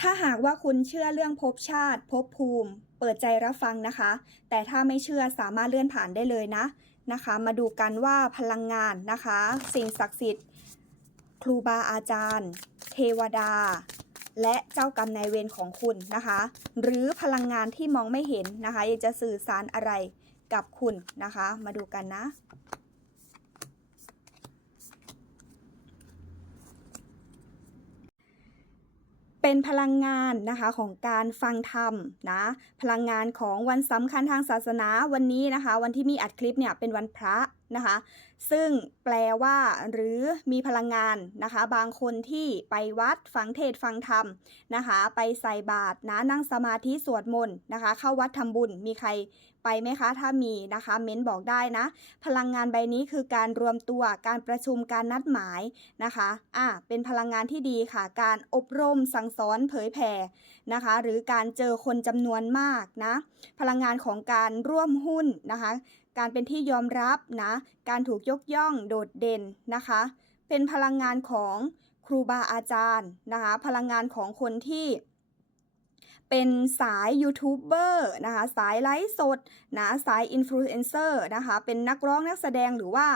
ถ้าหากว่าคุณเชื่อเรื่องภพชาติภพภูมิ เปิดใจรับฟังนะคะ แต่ถ้าไม่เชื่อสามารถเลื่อนผ่านได้เลยนะนะคะ มาดูกันว่าพลังงานนะคะ สิ่งศักดิ์สิทธิ์ ครูบาอาจารย์ เทวดา และเจ้ากรรมนายเวรของคุณนะคะ หรือพลังงานที่มองไม่เห็นนะคะอยากจะสื่อสารอะไรกับคุณนะคะ มาดูกันนะ เป็นพลังงานนะคะของการฟังธรรมนะพลังงานของวันสำคัญทางศาสนาวันนี้นะคะ วันที่มีอัดคลิปเนี่ยเป็นวันพระ นะคะ ซึ่งแปลว่า หรือมีพลังงานนะคะ บางคนที่ไปวัดฟังเทศฟังธรรมนะคะ ไปใส่บาตรนะนั่งสมาธิสวดมนต์นะคะ เข้าวัดทำบุญมีใครไปไหมคะ ถ้ามีนะคะ เม้นบอกได้นะ พลังงานใบนี้คือการรวมตัวการประชุมการนัดหมายนะคะอะเป็นพลังงานที่ดีค่ะ การอบรมสั่งสอนเผยแผ่นะคะ หรือการเจอคนจำนวนมากนะ พลังงานของการร่วมหุ้นนะคะ การเป็นที่ยอมรับนะ การถูกยกย่องโดดเด่นนะคะ เป็นพลังงานของครูบาอาจารย์นะคะ พลังงานของคนที่เป็นสายยูทูบเบอร์นะคะสายไลฟ์สดนะสายอินฟลูเอนเซอร์นะคะเป็นนักร้องนักแสดงหรือว่า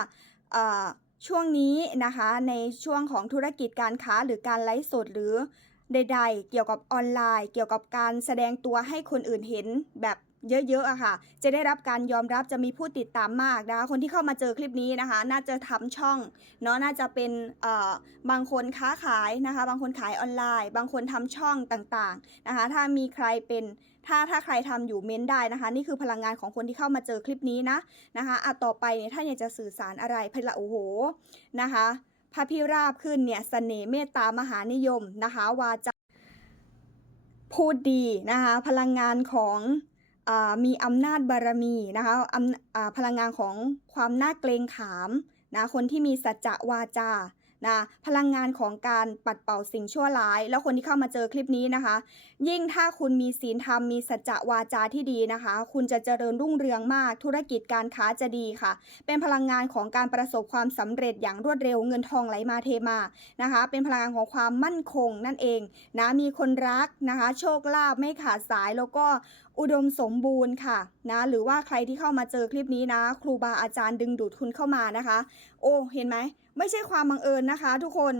ช่วงนี้นะคะในช่วงของธุรกิจการค้าหรือการไลฟ์สดหรือใดๆ เกี่ยวกับออนไลน์ เกี่ยวกับการแสดงตัวให้คนอื่นเห็นแบบ เยอะๆอะค่ะ จะได้รับการยอมรับจะมีผู้ติดตามมากนะคะ คนที่เข้ามาเจอคลิปนี้นะคะ น่าจะทำช่องเนาะน่าจะเป็นเอ่อบางคนค้าขายนะคะ บางคนขายออนไลน์ บางคนทำช่องต่างๆนะคะ ถ้ามีใครเป็นถ้าถ้าใครทำอยู่เม้นได้นะคะ นี่คือพลังงานของคนที่เข้ามาเจอคลิปนี้นะนะคะอะต่อไปเนี่ยถ้าอยากจะสื่อสารอะไรพละโอ้โหนะคะพระพิราบขึ้นเนี่ยเสน่ห์เมตตามหานิยมนะคะวาจาพูดดีนะคะพลังงานของ มีอำนาจบารมีนะคะพลังงานของความน่าเกรงขามนะคนที่มีสัจจะวาจา นะพลังงานของการปัดเป่าสิ่งชั่วร้าย แล้วคนที่เข้ามาเจอคลิปนี้นะคะ ยิ่งถ้าคุณมีศีลธรรมมีสัจจะวาจาที่ดีนะคะ คุณจะเจริญรุ่งเรืองมาก ธุรกิจการค้าจะดีค่ะ เป็นพลังงานของการประสบความสำเร็จอย่างรวดเร็วเงินทองไหลมาเทมานะคะ เป็นพลังงานของความมั่นคงนั่นเองนะมีคนรักนะคะ โชคลาภไม่ขาดสายแล้วก็อุดมสมบูรณ์ค่ะนะหรือว่าใครที่เข้ามาเจอคลิปนี้นะ ครูบาอาจารย์ดึงดูดคุณเข้ามานะคะ โอ้เห็นไหม ไม่ใช่ความบังเอิญนะคะ ทุกคน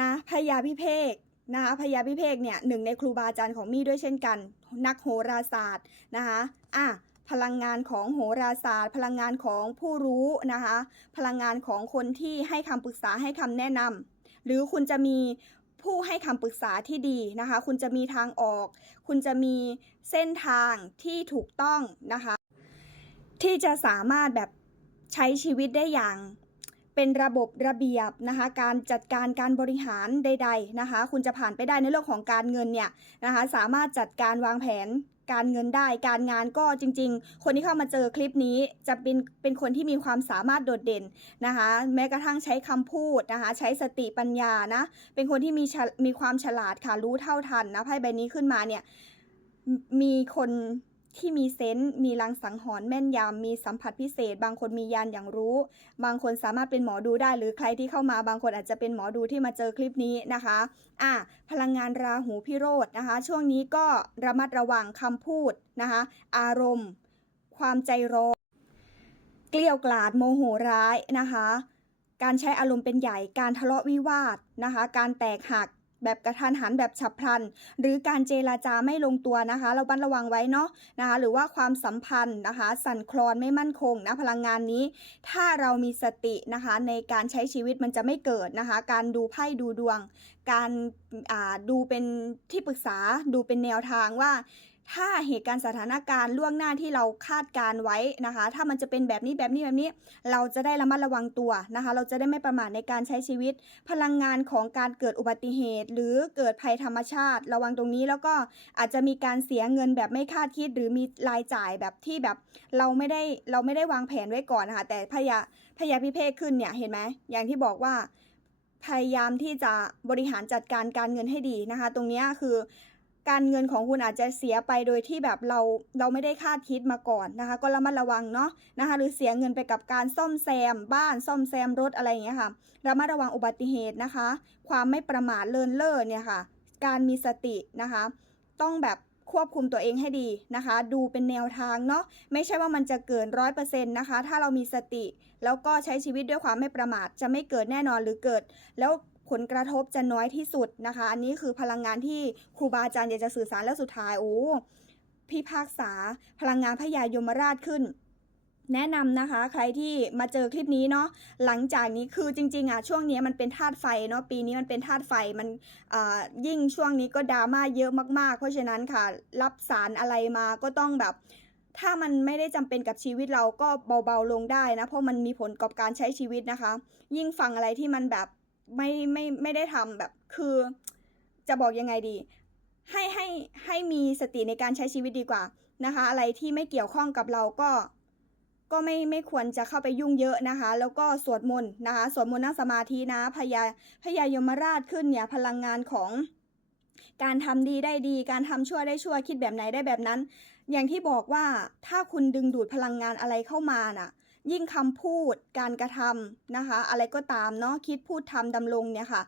นะพญาพิเภกนะคะพญาพิเภกเนี่ยหนึ่งในครูบาอาจารย์ของมี่ด้วยเช่นกัน นักโหราศาสตร์นะคะอะพลังงานของโหราศาสตร์ พลังงานของผู้รู้นะคะ พลังงานของคนที่ให้คำปรึกษาให้คำแนะนำหรือคุณจะมีผู้ให้คำปรึกษาที่ดีนะคะ คุณจะมีทางออก คุณจะมีเส้นทางที่ถูกต้องนะคะ ที่จะสามารถแบบใช้ชีวิตได้อย่าง เป็นระบบระเบียบนะคะการจัดการการบริหารใด ๆนะคะ คุณจะผ่านไปได้ในเรื่องของการเงินเนี่ยนะคะสามารถจัดการวางแผนการเงินได้การงานก็จริง ๆ คนที่เข้ามาเจอคลิปนี้จะเป็นเป็นคนที่มีความสามารถโดดเด่นนะคะ แม้กระทั่งใช้คำพูดนะคะ ใช้สติปัญญานะ เป็นคนที่มีมีความฉลาดค่ะรู้เท่าทันนะไพ่ใบนี้ขึ้นมาเนี่ยมีคน ที่มีเซนส์มีลังสังหรณ์แม่นยำมีสัมผัสพิเศษ บางคนมียานอย่างรู้ บางคนสามารถเป็นหมอดูได้ หรือใครที่เข้ามาบางคนอาจจะเป็นหมอดูที่มาเจอคลิปนี้นะคะอะพลังงานราหูพิโรธนะคะ ช่วงนี้ก็ระมัดระวังคำพูดนะคะ อารมณ์ ความใจร้อนเกลี้ยวกล่อดโมโหร้ายนะคะ การใช้อารมณ์เป็นใหญ่การทะเลาะวิวาทนะคะ การแตกหัก แบบกระทันหันแบบฉับพลัน หรือการเจราจาไม่ลงตัวนะคะ เราบันระวังไว้เนาะนะคะหรือว่าความสัมพันธ์นะคะ สั่นคลอนไม่มั่นคงนะพลังงานนี้ ถ้าเรามีสตินะคะ ในการใช้ชีวิตมันจะไม่เกิดนะคะ การดูไพ่ดูดวง การดูเป็นที่ปรึกษาดูเป็นแนวทางว่า ถ้าเหตุการณ์สถานการณ์ล่วงหน้าที่เราคาดการไว้นะคะ ถ้ามันจะเป็นแบบนี้แบบนี้แบบนี้ เราจะได้ระมัดระวังตัวนะคะ เราจะได้ไม่ประมาทในการใช้ชีวิต พลังงานของการเกิดอุบัติเหตุ หรือเกิดภัยธรรมชาติ ระวังตรงนี้แล้วก็อาจจะมีการเสียเงินแบบไม่คาดคิด หรือมีรายจ่ายแบบที่แบบ เราไม่ได้เราไม่ได้วางแผนไว้ก่อนนะคะแต่พยาพยาพิเภกขึ้นเนี่ยเห็นไหมอย่างที่บอกว่าพยายามที่จะบริหารจัดการการเงินให้ดีนะคะ ตรงนี้คือ การเงินของคุณอาจจะเสียไปโดยที่แบบเราเราไม่ได้คาดคิดมาก่อนนะคะ ก็ระมัดระวังเนาะนะคะหรือเสียเงินไปกับการซ่อมแซม บ้านซ่อมแซมรถอะไรอย่างเงี้ยค่ะระมัดระวังอุบัติเหตุนะคะ ความไม่ประมาทเลินเล่อเนี่ยค่ะ การมีสตินะคะ ต้องแบบ ควบคุมตัวเองให้ดีนะคะ ดูเป็นแนวทางเนาะไม่ใช่ว่ามันจะเกินร้อยเปอร์เซ็นต์นะคะ ถ้าเรามีสติ แล้วก็ใช้ชีวิตด้วยความไม่ประมาทจะไม่เกิดแน่นอนหรือเกิด แล้วผลกระทบจะน้อยที่สุดนะคะ อันนี้คือพลังงานที่ครูบาอาจารย์อยากจะสื่อสารแล้วสุดท้ายโอ้พิพากษาพลังงานพญายมราชขึ้น แนะนำนะคะ ใครที่มาเจอคลิปนี้เนาะหลังจากนี้คือจริง ๆอะช่วงนี้มันเป็นธาตุไฟเนาะปีนี้มันเป็นธาตุไฟมันยิ่งช่วงนี้ก็ดราม่าเยอะมากๆ เพราะฉะนั้นค่ะ รับสารอะไรมาก็ต้องแบบ ถ้ามันไม่ได้จำเป็นกับชีวิตเราก็เบาๆลงได้นะ เพราะมันมีผลกับการใช้ชีวิตนะคะ ยิ่งฟังอะไรที่มันแบบไม่ไม่ไม่ได้ทำแบบคือ จะบอกยังไงดี ให้ให้ให้มีสติในการใช้ชีวิตดีกว่านะคะ อะไรที่ไม่เกี่ยวข้องกับเราก็ ก็ไม่ไม่ควรจะเข้าไปยุ่งเยอะนะคะ แล้วก็สวดมนต์นะคะสวดมนต์นั่งสมาธินะพญาพญายมราชขึ้นเนี่ยพลังงานของการทำดีได้ดี การทำชั่วได้ชั่วคิดแบบไหนได้แบบนั้น อย่างที่บอกว่าถ้าคุณดึงดูดพลังงานอะไรเข้ามาน่ะ ยิ่งคำพูดการกระทำนะคะ อะไรก็ตามเนาะคิดพูดทำดำรงเนี่ยค่ะ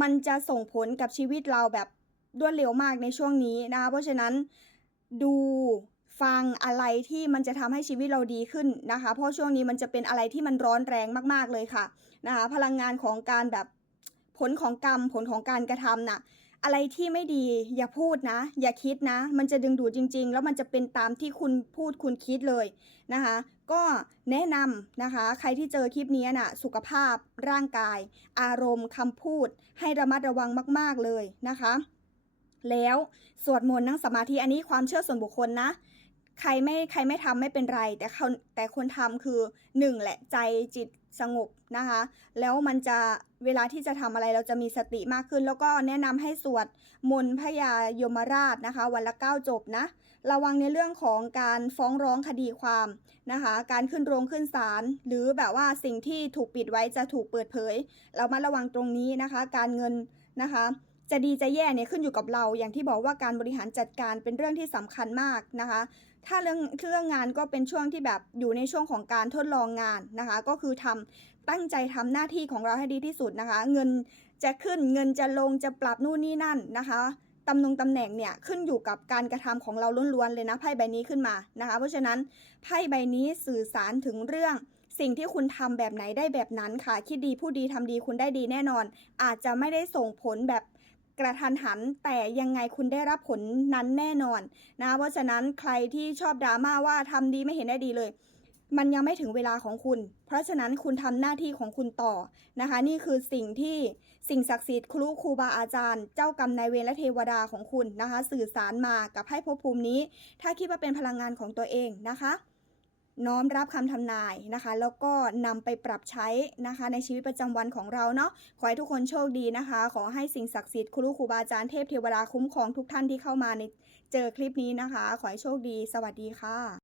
มันจะส่งผลกับชีวิตเราแบบรวดเร็วมากในช่วงนี้นะคะเพราะฉะนั้นดู ฟังอะไรที่มันจะทำให้ชีวิตเราดีขึ้นนะคะ เพราะช่วงนี้มันจะเป็นอะไรที่มันร้อนแรงมากๆเลยค่ะนะคะ พลังงานของการแบบผลของกรรมผลของการกระทำน่ะ อะไรที่ไม่ดีอย่าพูดนะ อย่าคิดนะ มันจะดึงดูดจริง ๆ แล้วมันจะเป็นตามที่คุณพูดคุณคิดเลยนะคะ ก็แนะนำนะคะ ใครที่เจอคลิปนี้น่ะ สุขภาพร่างกาย อารมณ์คำพูด ให้ระมัดระวังมาก ๆเลยนะคะแล้วสวดมนต์นั่งสมาธิอันนี้ความเชื่อส่วนบุคคลนะ ใครไม่ใครไม่ทำไม่เป็นไร แต่คนแต่คนทำคือหนึ่งแหละใจจิตสงบนะคะ แล้วมันจะเวลาที่จะทำอะไรเราจะมีสติมากขึ้น แล้วก็แนะนำให้สวดมนต์พญายมราชนะคะ วันละเก้าจบนะ ระวังในเรื่องของการฟ้องร้องคดีความนะคะ การขึ้นโรงขึ้นศาลหรือแบบว่าสิ่งที่ถูกปิดไว้จะถูกเปิดเผย เรามาระวังตรงนี้นะคะ การเงินนะคะจะดีจะแย่เนี่ยขึ้นอยู่กับเรา อย่างที่บอกว่าการบริหารจัดการเป็นเรื่องที่สำคัญมากนะคะ ถ้าเรื่องเรื่องงานก็เป็นช่วงที่แบบอยู่ในช่วงของการทดลองงานนะคะ ก็คือทำตั้งใจทำหน้าที่ของเราให้ดีที่สุดนะคะ เงินจะขึ้นเงินจะลงจะปรับนู่นนี่นั่นนะคะตำแหน่งตำแหน่งเนี่ยขึ้นอยู่กับการกระทำของเราล้วนๆเลยนะไพ่ใบนี้ขึ้นมานะคะ เพราะฉะนั้นไพ่ใบนี้สื่อสารถึงเรื่องสิ่งที่คุณทำแบบไหนได้แบบนั้นค่ะ คิดดีพูดดีทำดีคุณได้ดีแน่นอน อาจจะไม่ได้ส่งผลแบบ กระทันหัน แต่ยังไงคุณได้รับผลนั้นแน่นอนนะเพราะฉะนั้นใครที่ชอบดราม่าว่าทำดีไม่เห็นได้ดีเลย มันยังไม่ถึงเวลาของคุณ เพราะฉะนั้นคุณทำหน้าที่ของคุณต่อนะคะ นี่คือสิ่งที่สิ่งศักดิ์สิทธิ์ครูครูบาอาจารย์ เจ้ากรรมนายเวรและเทวดาของคุณนะคะ สื่อสารมากับให้ภพภูมินี้ ถ้าคิดว่าเป็นพลังงานของตัวเองนะคะ น้อมรับคำทำนายนะคะ แล้วก็นำไปปรับใช้นะคะ ในชีวิตประจำวันของเราเนาะขอให้ทุกคนโชคดีนะคะ ขอให้สิ่งศักดิ์สิทธิ์ครูครูบาอาจารย์เทพเทวดาคุ้มครองทุกท่านที่เข้ามาในเจอคลิปนี้นะคะ ขอให้โชคดี สวัสดีค่ะ